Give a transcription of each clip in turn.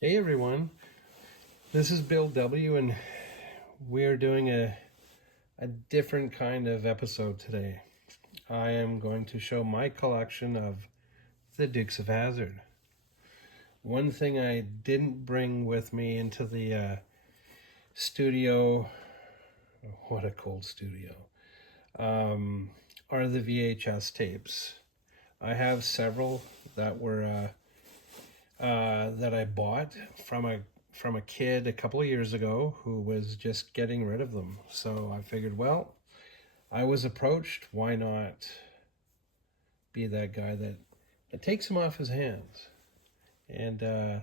Hey everyone, this is Bill W. and we're doing a different kind of episode today. I am going to show my collection of the Dukes of Hazzard. One thing I didn't bring with me into the studio, what a cold studio, are the VHS tapes. I have several that were that I bought from a kid a couple of years ago who was just getting rid of them. So I figured, well, I was approached. Why not be that guy that takes them off his hands? And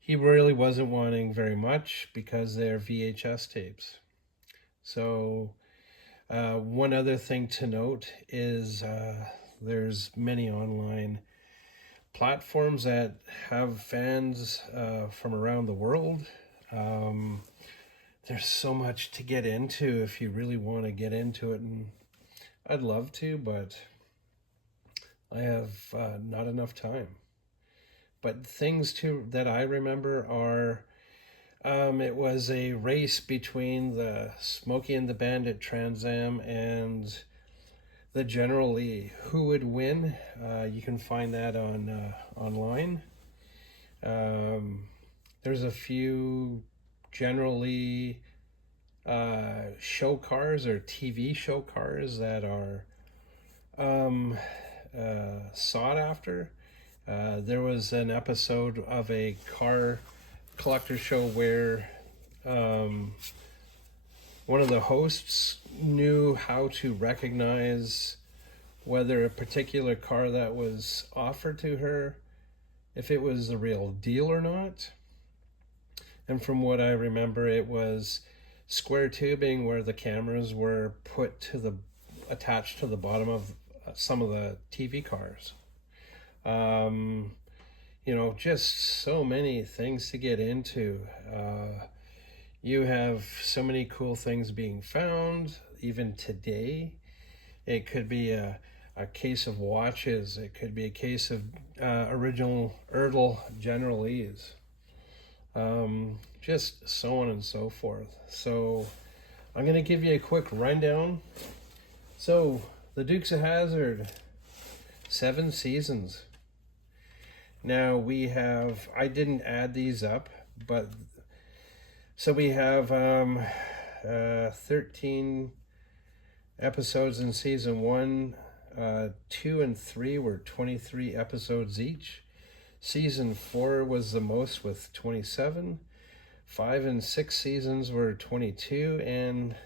he really wasn't wanting very much because they're VHS tapes. So one other thing to note is there's many online platforms that have fans from around the world. There's so much to get into if you really want to get into it, and I'd love to, but I have not enough time. But things too that I remember are it was a race between the Smokey and the Bandit Trans Am and the General Lee. Who would win? You can find that on online. There's a few General Lee show cars or TV show cars that are sought after. There was an episode of a car collector show where one of the hosts knew how to recognize whether a particular car that was offered to her, if it was the real deal or not. And from what I remember, it was square tubing where the cameras were attached to the bottom of some of the TV cars. Just so many things to get into. You have so many cool things being found, even today. It could be a case of watches. It could be a case of original ERTL General Lees. Just so on and so forth. So I'm going to give you a quick rundown. So the Dukes of Hazzard, 7 seasons. Now I didn't add these up, but so we have 13 episodes in season 1. 2 and 3 were 23 episodes each. Season 4 was the most with 27. 5 and 6 seasons were 22, and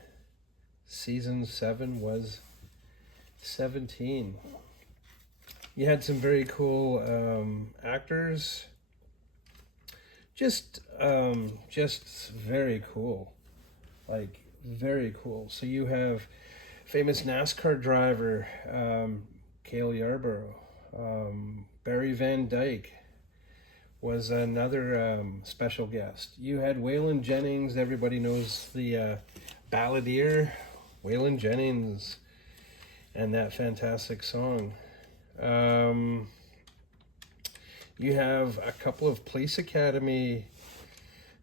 season 7 was 17. You had some very cool actors. Just very cool, like very cool. So you have famous NASCAR driver Cale Yarborough. Barry Van Dyke was another special guest. You had Waylon Jennings. Everybody knows the balladeer Waylon Jennings and that fantastic song. You have a couple of Police Academy,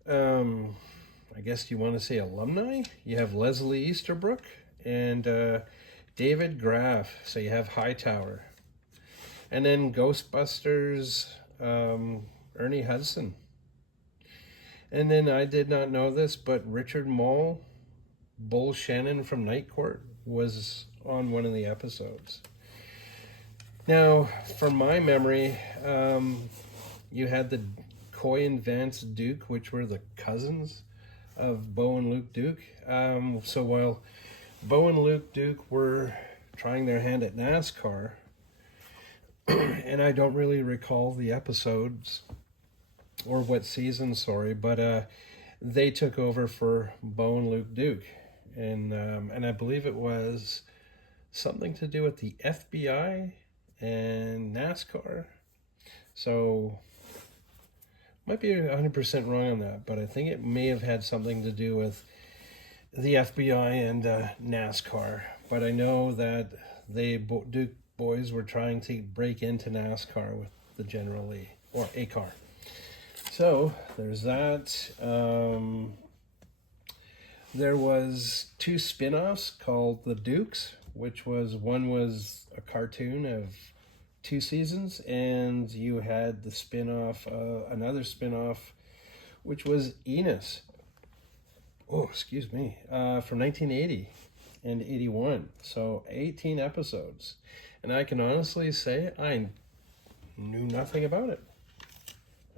I guess you want to say alumni. You have Leslie Easterbrook and David Graff. So you have Hightower. And then Ghostbusters, Ernie Hudson. And then I did not know this, but Richard Mole, Bull Shannon from Night Court, was on one of the episodes. Now, from my memory, you had the Coy and Vance Duke, which were the cousins of Bo and Luke Duke. So while Bo and Luke Duke were trying their hand at NASCAR, and I don't really recall the episodes or what season, but they took over for Bo and Luke Duke, and I believe it was something to do with the FBI and NASCAR. So might be 100% wrong on that, but I think it may have had something to do with the FBI and NASCAR. But I know that the Duke boys were trying to break into NASCAR with the General Lee, or a car. So there's that. There was 2 spin-offs called The Dukes, which was, one was a cartoon of 2 seasons, and you had the spin-off, another spin-off, which was Enos. Oh, excuse me, from 1980 and 81. So 18 episodes. And I can honestly say I knew nothing about it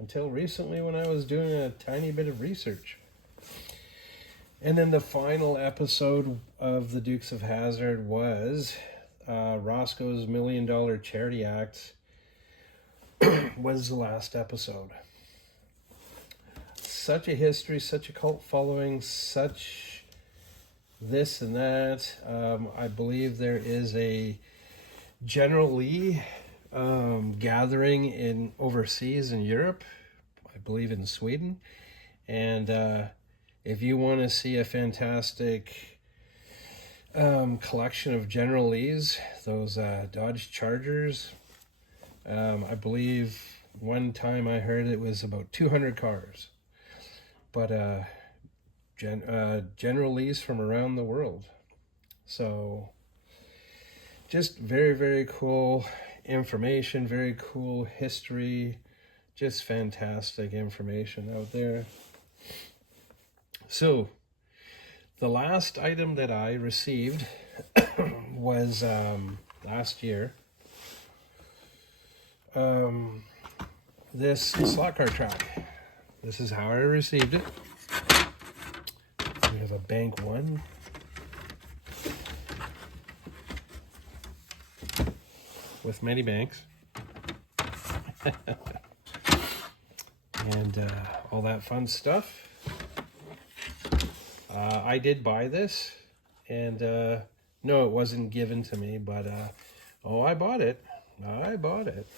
until recently when I was doing a tiny bit of research. And then the final episode of the Dukes of Hazzard was Roscoe's $1 Million Charity Act was the last episode. Such a history, such a cult following, such this and that. I believe there is a General Lee gathering in overseas in Europe, I believe in Sweden. And if you want to see a fantastic collection of General Lees, those Dodge Chargers, I believe one time I heard it was about 200 cars. But General Lees from around the world. So just very, very cool information, very cool history, just fantastic information out there. So the last item that I received was last year. This slot car track. This is how I received it. We have a Bank 1. With many banks. And all that fun stuff. I did buy this. And no, it wasn't given to me. But oh, I bought it. I bought it.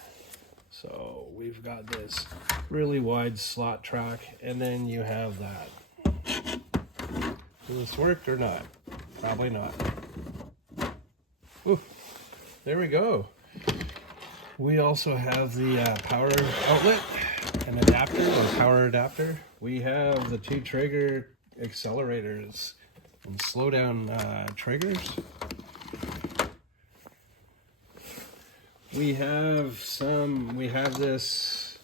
So we've got this really wide slot track, and then you have that. Will this work or not? Probably not. Ooh, there we go. We also have the power outlet and adapter, or power adapter. We have the 2 trigger accelerators and slow down triggers. We have this,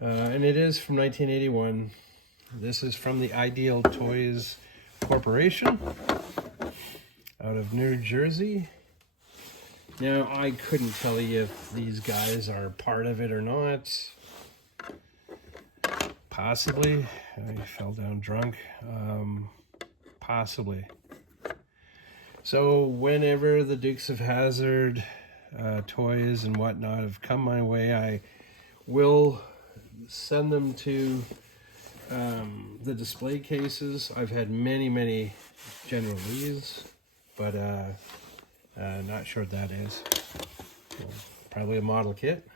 and it is from 1981. This is from the Ideal Toys Corporation out of New Jersey. Now, I couldn't tell you if these guys are part of it or not. Possibly. I fell down drunk. Possibly. So, whenever the Dukes of Hazzard toys and whatnot have come my way, I will send them to the display cases. I've had many General Lees, but not sure what that is. Probably a model kit.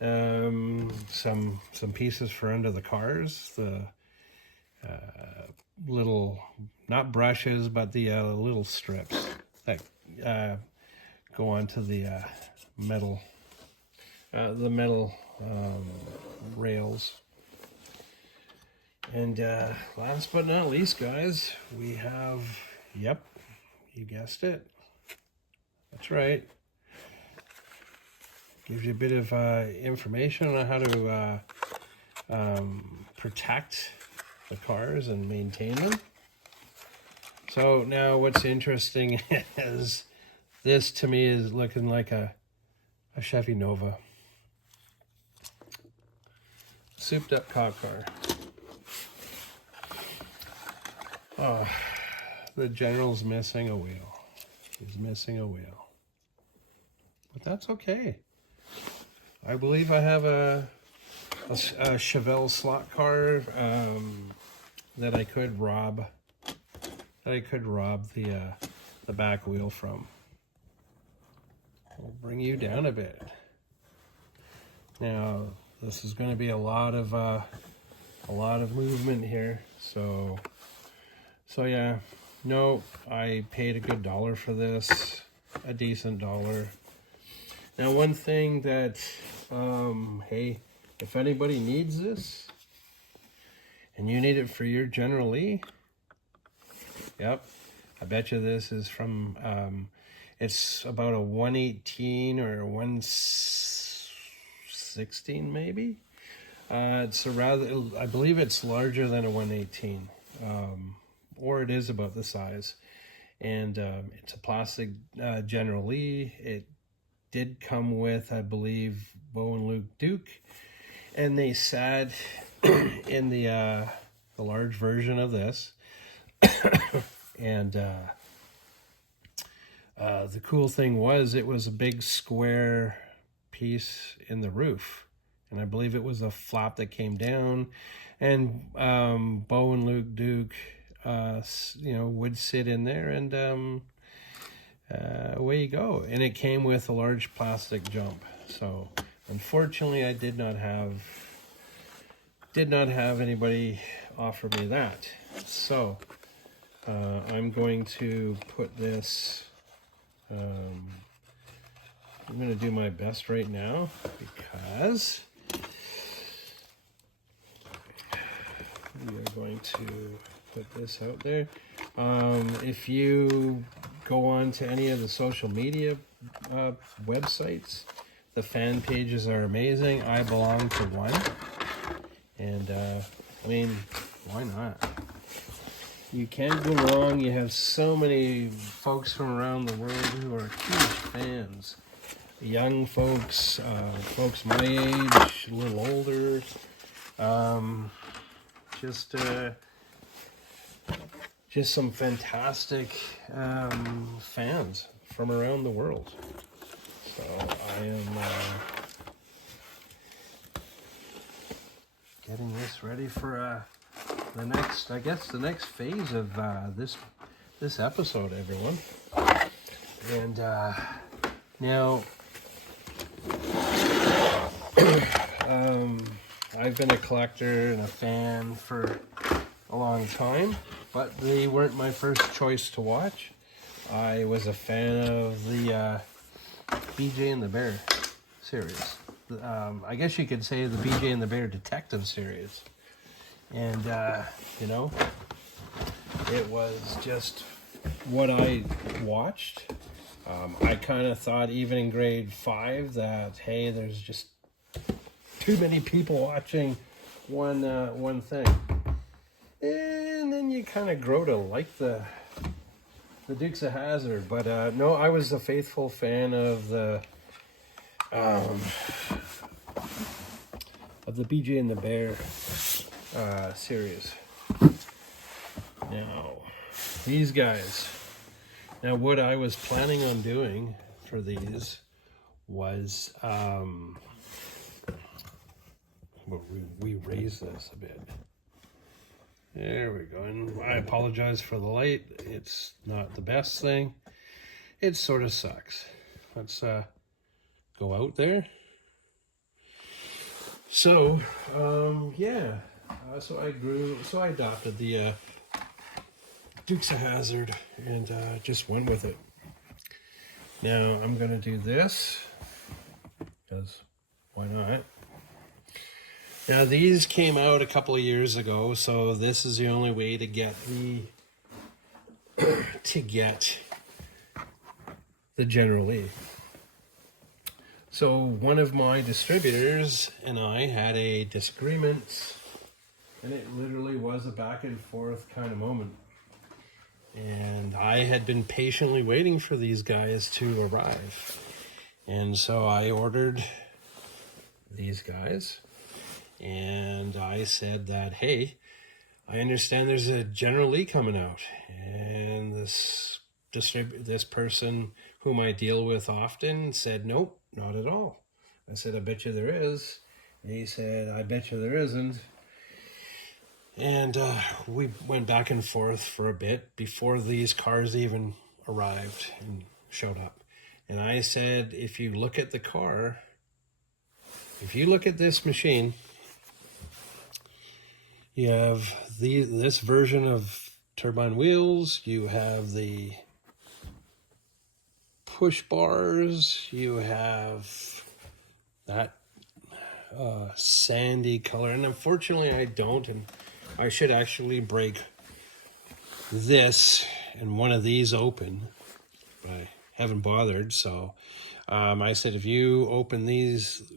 Some pieces for under the cars, the little, not brushes, but the little strips that go onto the metal rails. And last but not least, guys, we have, yep, you guessed it, that's right, gives you a bit of information on how to protect the cars and maintain them. So now what's interesting is this, to me, is looking like a Chevy Nova. Souped up cop car. Oh, the General's missing a wheel. He's missing a wheel. But that's okay. I believe I have a Chevelle slot car that I could rob. The back wheel from. We'll bring you down a bit. Now, this is going to be a lot of movement here. So yeah, no, I paid a good $1 for this, a decent $1. Now, one thing that, hey, if anybody needs this, and you need it for your General Lee, yep, I bet you this is from, it's about a 118 or 116 maybe. It's a rather, I believe it's larger than a 118, or it is about the size. And it's a plastic General Lee. It did come with, I believe, Bo and Luke Duke, and they sat in the large version of this. And the cool thing was, it was a big square piece in the roof, and I believe it was a flap that came down, and Bo and Luke Duke, would sit in there, and away you go. And it came with a large plastic jump. So unfortunately, I did not have anybody offer me that. So I'm going to put this. I'm going to do my best right now, because we are going to put this out there. If you go on to any of the social media websites, the fan pages are amazing. I belong to one, and I mean, why not? You can't go wrong. You have so many folks from around the world who are huge fans. Young folks, folks my age, a little older, just some fantastic fans from around the world. So I am getting this ready for the next phase of this episode, everyone. And now, I've been a collector and a fan for a long time, but they weren't my first choice to watch. I was a fan of the BJ and the Bear series. I guess you could say the BJ and the Bear detective series. And, it was just what I watched. I kind of thought, even in grade 5, that, hey, there's just too many people watching one thing. And then you kind of grow to like the Dukes of Hazzard. But no, I was a faithful fan of the BJ and the Bear series. Now, these guys. Now, what I was planning on doing for these was, we raise this a bit. There we go. And I apologize for the light. It's not the best thing. It sort of sucks. Let's go out there. So, yeah. So I adopted the Dukes of Hazzard and just went with it. Now I'm going to do this, because why not? Now these came out a couple of years ago, so this is the only way to get the General Lee. So one of my distributors and I had a disagreement, and it literally was a back and forth kind of moment. And I had been patiently waiting for these guys to arrive. And so I ordered these guys, and I said that, hey, I understand there's a General Lee coming out, and this person whom I deal with often said, nope, not at all. I said, I bet you there is. And he said, I bet you there isn't. And we went back and forth for a bit before these cars even arrived and showed up. And I said, if you look at the car, if you look at this machine, you have this version of turbine wheels, you have the push bars, you have that sandy color, and unfortunately I don't, and I should actually break this and one of these open, but I haven't bothered. So I said, if you open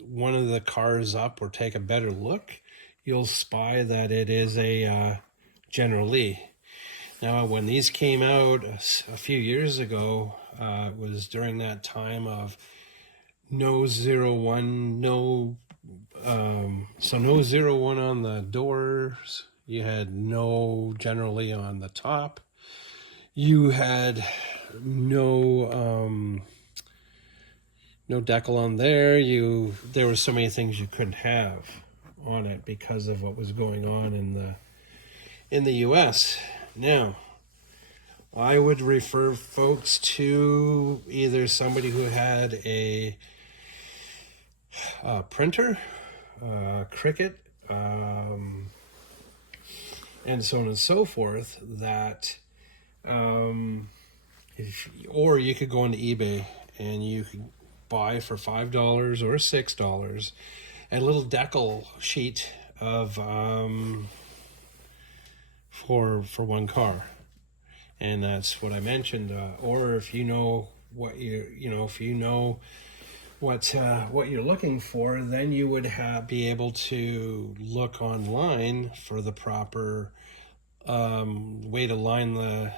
one of the cars up or take a better look, you'll spy that it is a General Lee. Now, when these came out a few years ago, it was during that time of no 01, so no 01 on the doors. You had no General Lee on the top. You had no decal on there. There were so many things you couldn't have on it because of what was going on in the US. Now, I would refer folks to either somebody who had a printer, Cricut, and so on and so forth, that or you could go into eBay and you could buy for $5 or $6 a little decal sheet of for one car. And that's what I mentioned. Or if you know what if you know what you're looking for, then you would be able to look online for the proper way to line the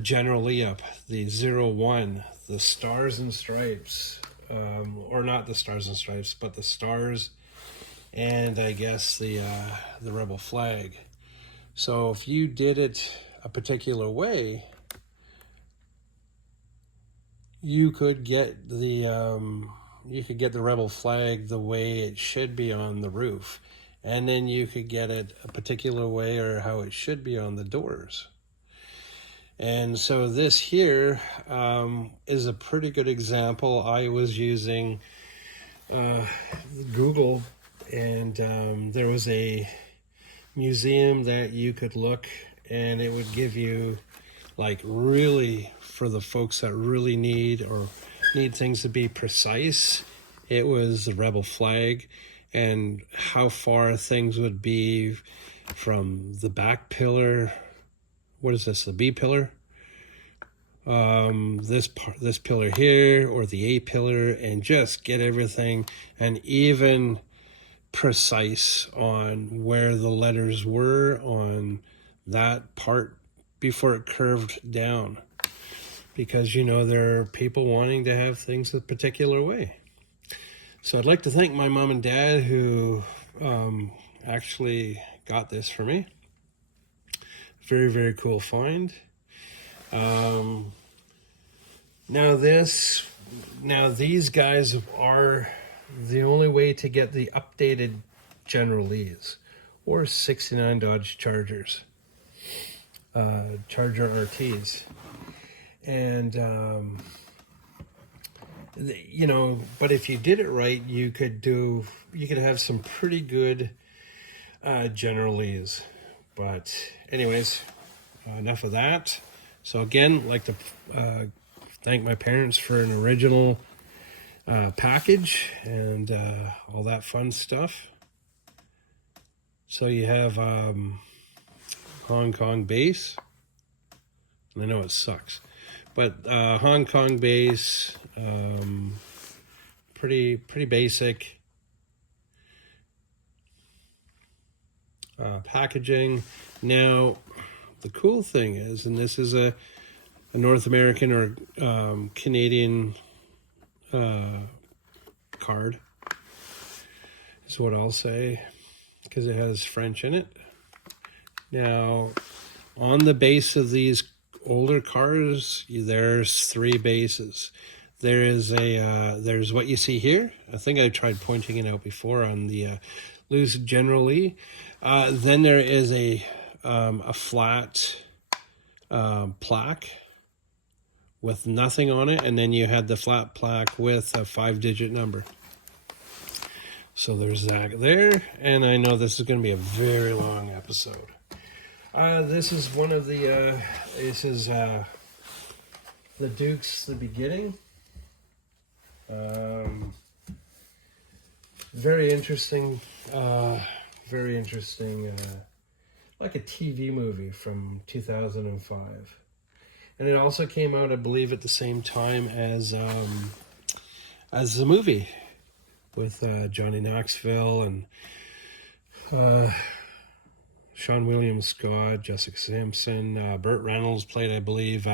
General Lee up, the 01, the stars and stripes, or not the stars and stripes, but the stars, and I guess the rebel flag. So if you did it a particular way, you could get the rebel flag the way it should be on the roof, and then you could get it a particular way or how it should be on the doors. And so this here is a pretty good example. I was using Google, and there was a museum that you could look, and it would give you, like, really, for the folks that really need things to be precise, it was the rebel flag and how far things would be from the back pillar. What is this, the B pillar? This pillar here, or the A pillar, and just get everything, and even precise on where the letters were on that part before it curved down. Because, there are people wanting to have things a particular way. So I'd like to thank my mom and dad who actually got this for me. Very, very cool find. Now these guys are the only way to get the updated General Lees or 69 Dodge Chargers, Charger RTs. And, but if you did it right, you could have some pretty good General Lees. But anyways, enough of that. So again, I'd like to thank my parents for an original package and all that fun stuff. So you have Hong Kong base. I know it sucks, but Hong Kong base, pretty basic. Packaging. Now, the cool thing is, and this is a North American or Canadian card, is what I'll say, because it has French in it. Now, on the base of these older cars, there's 3 bases. There's what you see here. I think I tried pointing it out before on the loose General Lee. Then there is a flat plaque with nothing on it, and then you had the flat plaque with a 5-digit number. So there's that there, and I know this is going to be a very long episode. This is one of the the Dukes, the beginning. Very interesting, very interesting, like a TV movie from 2005. And it also came out, I believe, at the same time as the movie with Johnny Knoxville and Sean William Scott, Jessica Simpson, Burt Reynolds played, I believe,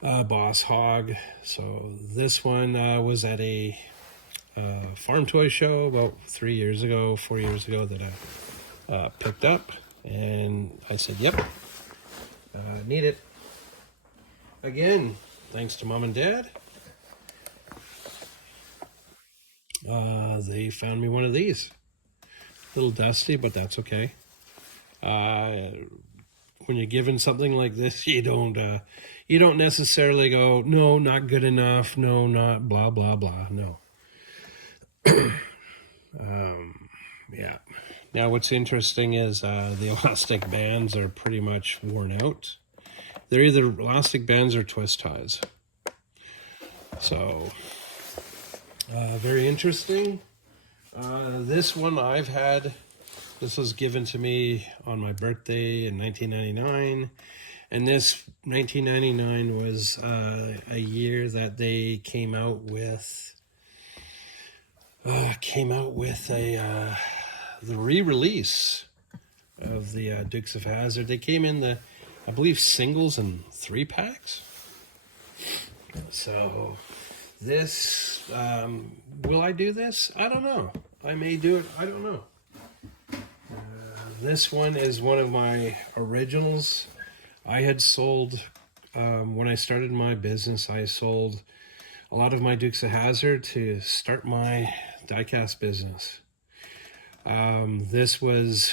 Boss Hogg. So this one was at a farm toy show about 4 years ago that I picked up, and I said, yep, need it. Again, thanks to Mom and Dad, they found me one of these. A little dusty, but that's okay. When you're given something like this, you don't necessarily go, no, not good enough, no, not blah blah blah. No. Yeah. Now, what's interesting is the elastic bands are pretty much worn out. They're either elastic bands or twist ties. So, very interesting. This one I've had. This was given to me on my birthday in 1999. And this 1999 was a year that they came out with the re-release of the Dukes of Hazzard. They came in the, I believe, singles and 3-packs. So this, will I do this? I don't know. I may do it. I don't know. This one is one of my originals. I had sold, when I started my business, I sold a lot of my Dukes of Hazzard to start my diecast business. This was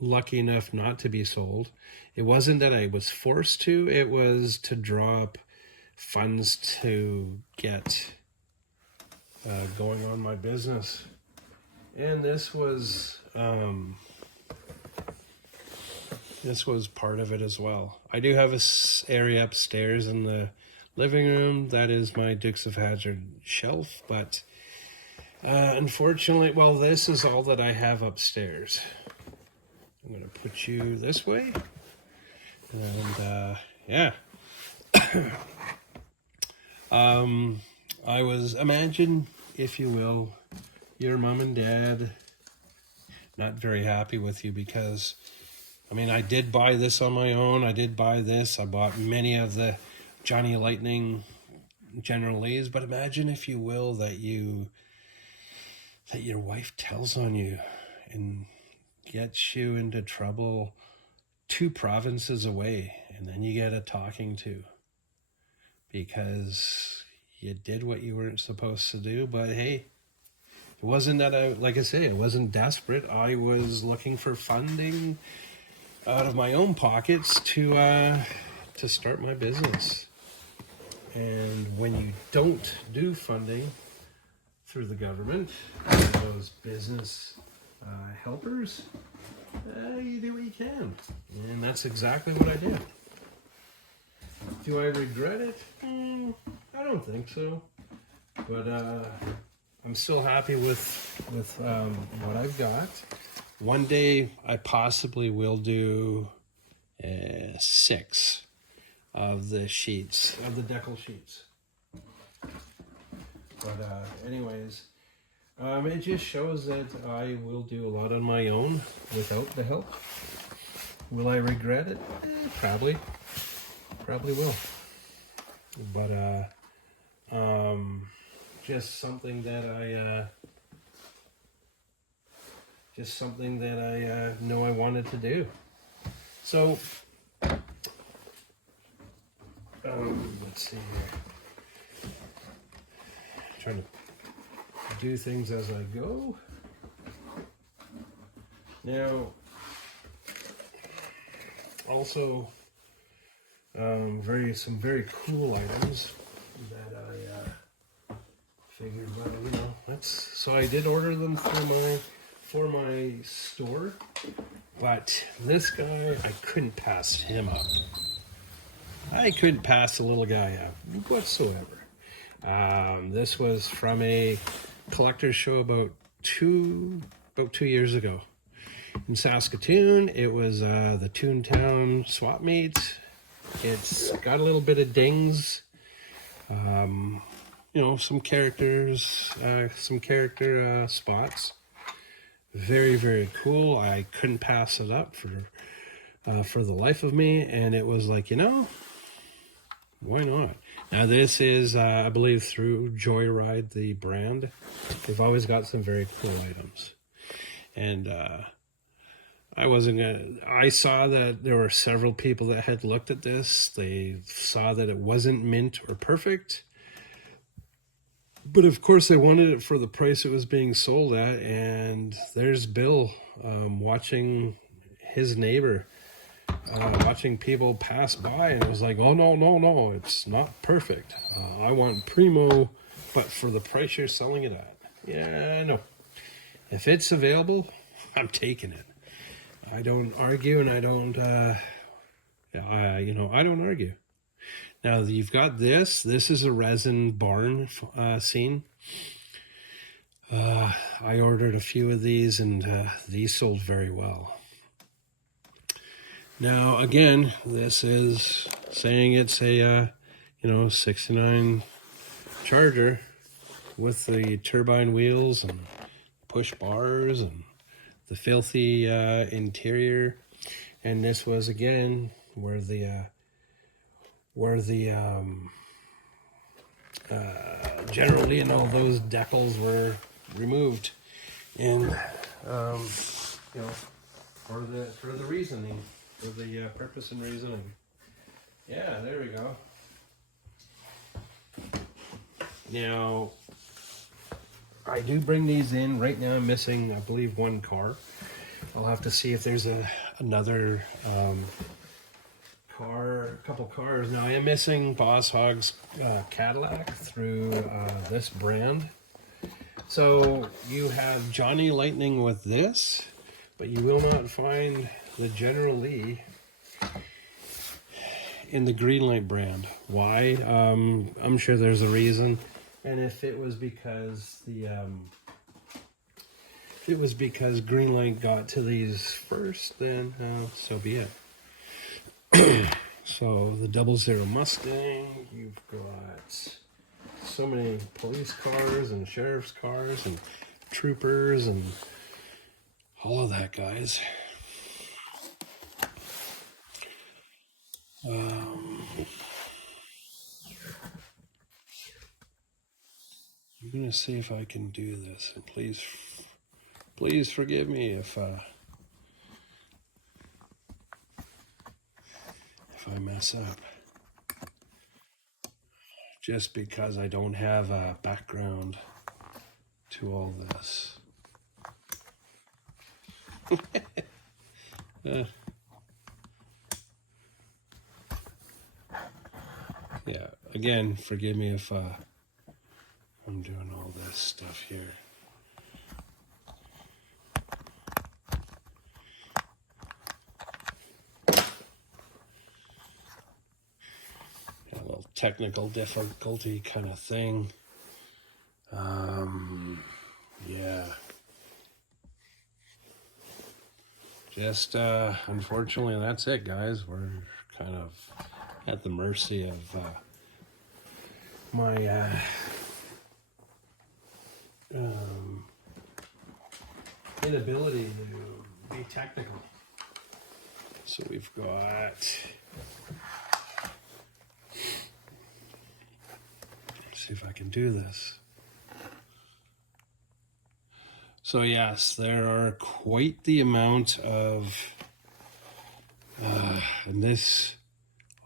lucky enough not to be sold. It wasn't that I was forced to, it was to draw up funds to get going on my business. And this was part of it as well. I do have an area upstairs in the living room that is my Dukes of Hazzard shelf, but unfortunately, well, this is all that I have upstairs. I'm going to put you this way, and yeah. I was, imagine, if you will, your mom and dad not very happy with you because, I mean, I did buy this on my own. I did buy this. I bought many of the Johnny Lightning General Lees, but imagine, if you will, that your wife tells on you and gets you into trouble 2 provinces away, and then you get a talking to because you did what you weren't supposed to do. But hey, it wasn't that like I say, I wasn't desperate. I was looking for funding out of my own pockets to start my business. And when you don't do funding through the government, those business helpers, you do what you can. And that's exactly what I did. Do I regret it? I don't think so. But I'm still happy with what I've got. One day I possibly will do 6 of the sheets, of the decal sheets. But anyways, it just shows that I will do a lot on my own without the help. Will I regret it? Probably will. But just something that I know I wanted to do. So let's see here. Trying to do things as I go. Now, also some very cool items that I figured, well, you know, so I did order them for my store, but this guy, I couldn't pass him up. I couldn't pass the little guy up whatsoever. This was from a collector's show about 2 years ago in Saskatoon. It was the Toontown swap meet. It's got a little bit of dings, you know, some characters, some character spots. Very, very cool. I couldn't pass it up for the life of me, and it was like, you know, why not? Now this is, I believe, through Joyride, the brand. They've always got some very cool items. And I saw that there were several people that had looked at this. They saw that it wasn't mint or perfect. But of course they wanted it for the price it was being sold at. And there's Bill watching his neighbor, watching people pass by, and it was like, oh no, it's not perfect. I want primo, but for the price you're selling it at. Yeah, no. If it's available, I'm taking it. I don't argue, and I don't, I don't argue. Now you've got this. This is a resin barn scene. I ordered a few of these, and these sold very well. Now, again, this is saying it's a, 69 Charger with the turbine wheels and push bars and the filthy interior. And this was, again, where generally, those decals were removed. And, for the reasoning. For the purpose and reasoning. Yeah, there we go. Now, I do bring these in. Right now I'm missing, I believe, one car. I'll have to see if there's another car, a couple cars. Now I am missing Boss Hogg's Cadillac through this brand. So you have Johnny Lightning with this, but you will not find the General Lee in the GreenLight brand. Why? I'm sure there's a reason. And if it was because GreenLight got to these first, then so be it. So the 00 Mustang, you've got so many police cars and sheriff's cars and troopers and all of that, guys. I'm gonna see if I can do this, and please forgive me if I mess up, just because I don't have a background to all this. Yeah, again, forgive me if I'm doing all this stuff here. A little technical difficulty kind of thing. Yeah. Just, unfortunately, that's it, guys. We're kind of at the mercy of my inability to be technical. So we've got, let's see if I can do this. So yes, there are quite the amount of, and this,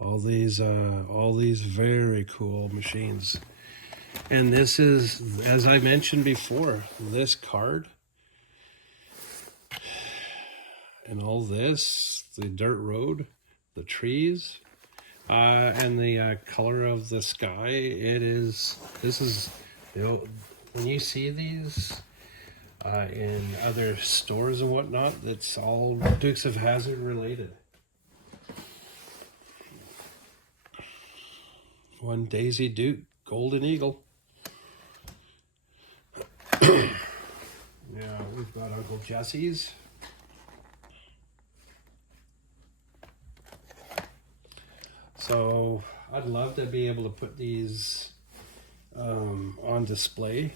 all these very cool machines. And this is, as I mentioned before, this card and all this, the dirt road, the trees, and the color of the sky. This is, when you see these in other stores and whatnot, it's all Dukes of Hazzard related. One Daisy Duke Golden Eagle. Now we've got Uncle Jesse's. So I'd love to be able to put these on display.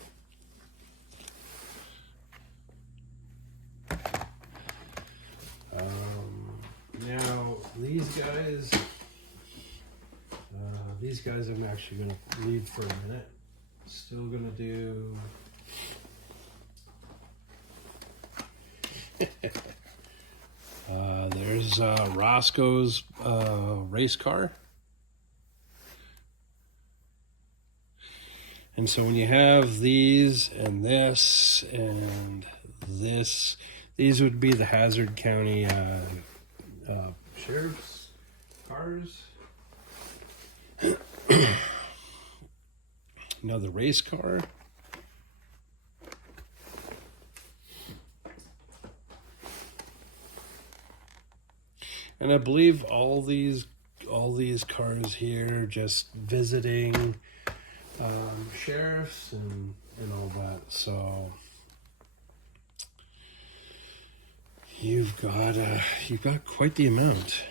Now these guys I'm actually going to leave for a minute. Still going to do there's Roscoe's race car. And so when you have these and this and this, these would be the Hazzard County sheriff's cars. Another race car. And I believe all these cars here just visiting sheriffs and all that. So you've got quite the amount.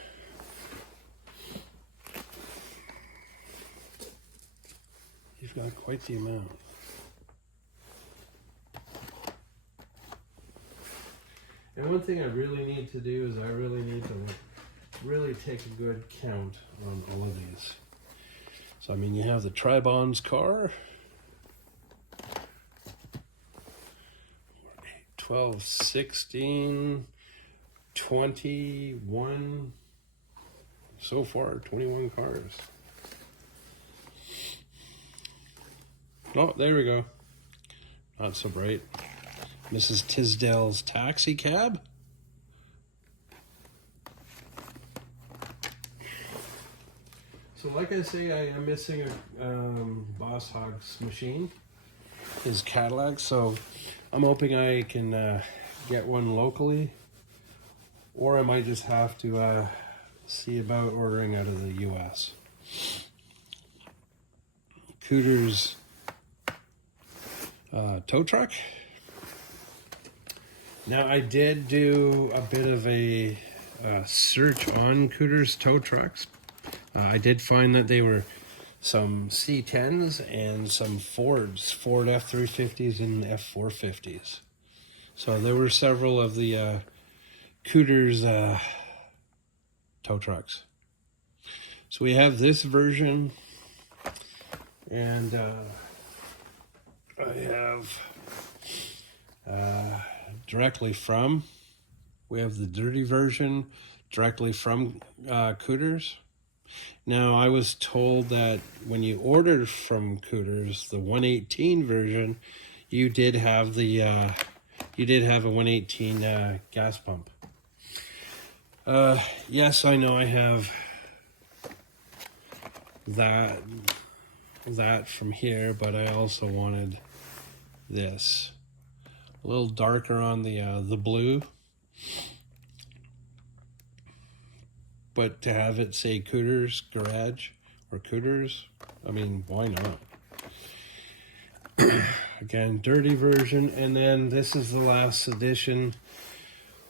You've got quite the amount. And one thing I really need to do is I really need to really take a good count on all of these. So I mean, you have the Tribon's car, 12, 16, 21, so far 21 cars. Oh, there we go. Not so bright. Mrs. Tisdale's taxi cab. So like I say, I am missing a Boss Hogg's machine, his Cadillac, so I'm hoping I can get one locally, or I might just have to see about ordering out of the US. Cooter's tow truck. Now I did do a bit of a search on Cooter's tow trucks. I did find that they were some C10s and some Ford F350s and F450s. So there were several of the Cooter's tow trucks. So we have this version, and I have directly from, we have the dirty version directly from Cooter's. Now I was told that when you ordered from Cooter's the 118 version, you did have the a 118 gas pump. Yes, I know I have that from here, but I also wanted this a little darker on the blue, but to have it say Cooter's Garage or Cooter's, I mean, why not? Again, dirty version. And then this is the last edition,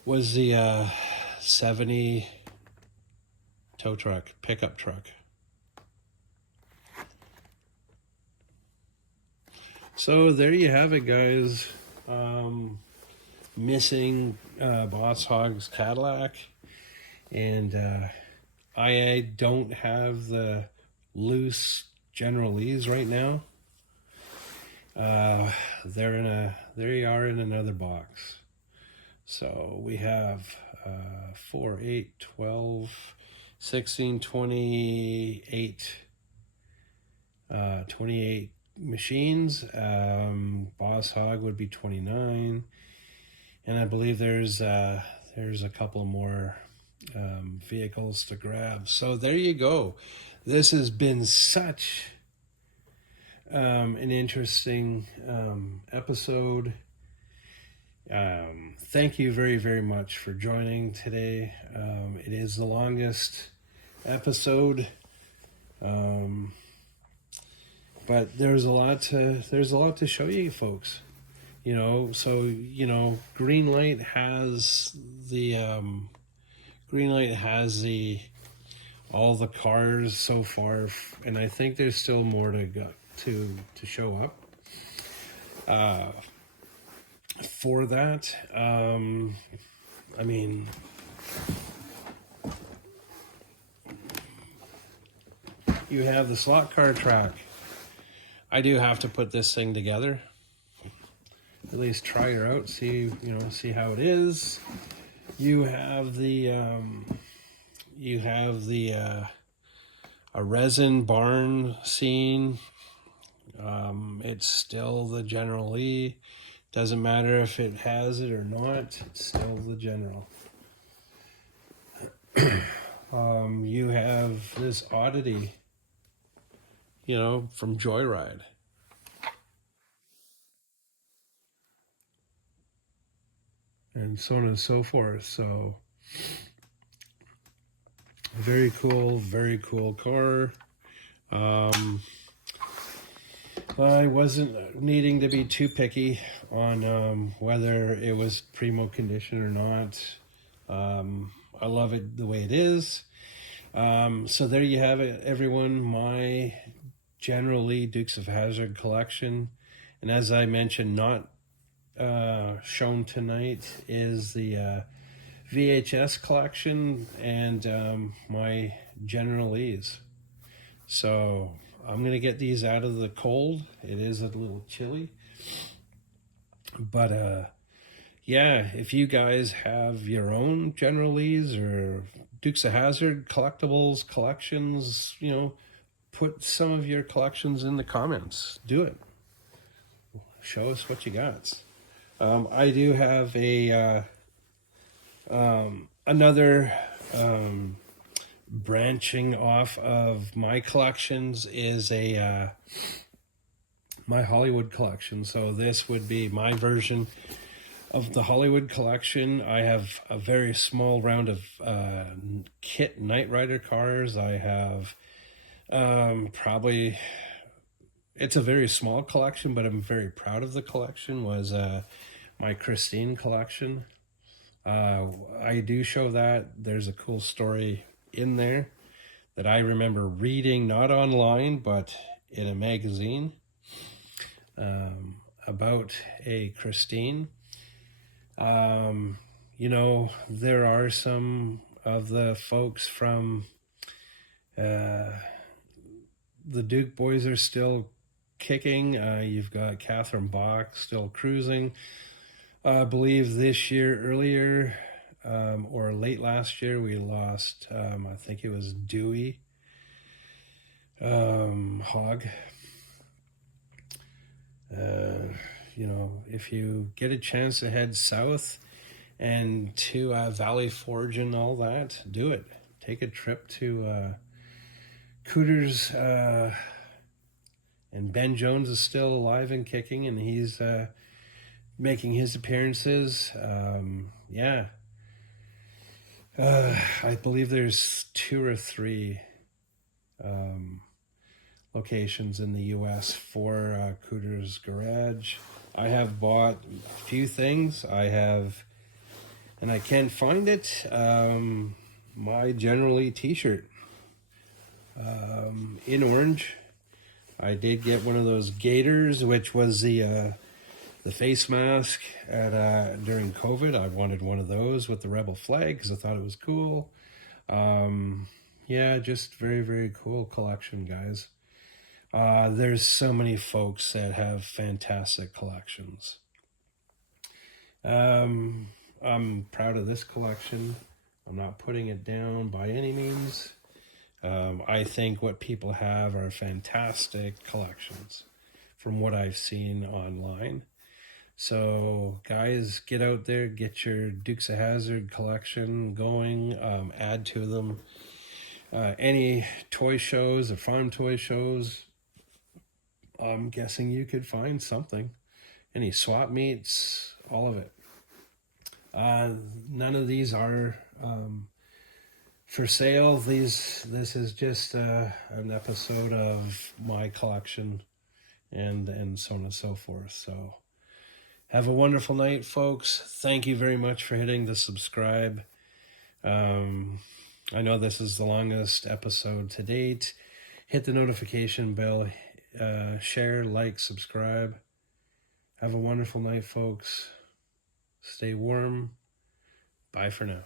was the 70 tow truck, pickup truck. So there you have it, guys. Missing Boss Hogg's Cadillac. And I don't have the loose General Lees right now. They are in another box. So we have 4, 8, 12, 16, 28, 28 machines. Boss Hogg would be 29, and I believe there's a couple more vehicles to grab. So there you go. This has been such an interesting episode. Thank you very, very much for joining today. It is the longest episode, but there's a lot to show you folks. So GreenLight has the all the cars so far, and I think there's still more to go to show up for that. I mean, you have the slot car track. I do have to put this thing together. At least try her out, see how it is. You have the a resin barn scene. It's still the General Lee. Doesn't matter if it has it or not. It's still the General. You have this oddity, from Joyride. And so on and so forth. So very cool car. I wasn't needing to be too picky on whether it was primo condition or not. I love it the way it is. So there you have it, everyone. My General Lee Dukes of Hazzard collection. And as I mentioned, not shown tonight is the VHS collection and my General Lees. So I'm going to get these out of the cold. It is a little chilly. But yeah, if you guys have your own General Lees or Dukes of Hazzard collectibles, collections, put some of your collections in the comments. Do it. Show us what you got. I do have a another branching off of my collections is a my Hollywood collection. So this would be my version of the Hollywood collection. I have a very small round of kit Knight Rider cars. I have probably, it's a very small collection, but I'm very proud of the collection, was my Christine collection. I do show that. There's a cool story in there that I remember reading, not online, but in a magazine, about a Christine. There are some of the folks from the Duke boys are still kicking. You've got Catherine Bach still cruising. I believe this year, earlier, or late last year, we lost, I think it was Dewey Hogg. If you get a chance to head south and to Valley Forge and all that, do it. Take a trip to Cooters, and Ben Jones is still alive and kicking, and he's making his appearances. I believe there's 2 or 3 locations in the U.S. for Cooters Garage. I have bought a few things. And I can't find it, my General Lee t-shirt in orange. I did get one of those gaiters, which was the face mask during COVID. I wanted one of those with the Rebel flag because I thought it was cool. Just very, very cool collection, guys. There's so many folks that have fantastic collections. I'm proud of this collection. I'm not putting it down by any means. I think what people have are fantastic collections from what I've seen online. So guys, get out there, get your Dukes of Hazzard collection going, add to them. Any toy shows or farm toy shows, I'm guessing you could find something. Any swap meets, all of it. None of these are for sale. This is just an episode of my collection and so on and so forth. So Have a wonderful night, folks. Thank you very much for hitting the subscribe. I know this is the longest episode to date. Hit the notification bell, share, like, subscribe. Have a wonderful night, folks. Stay warm. Bye for now.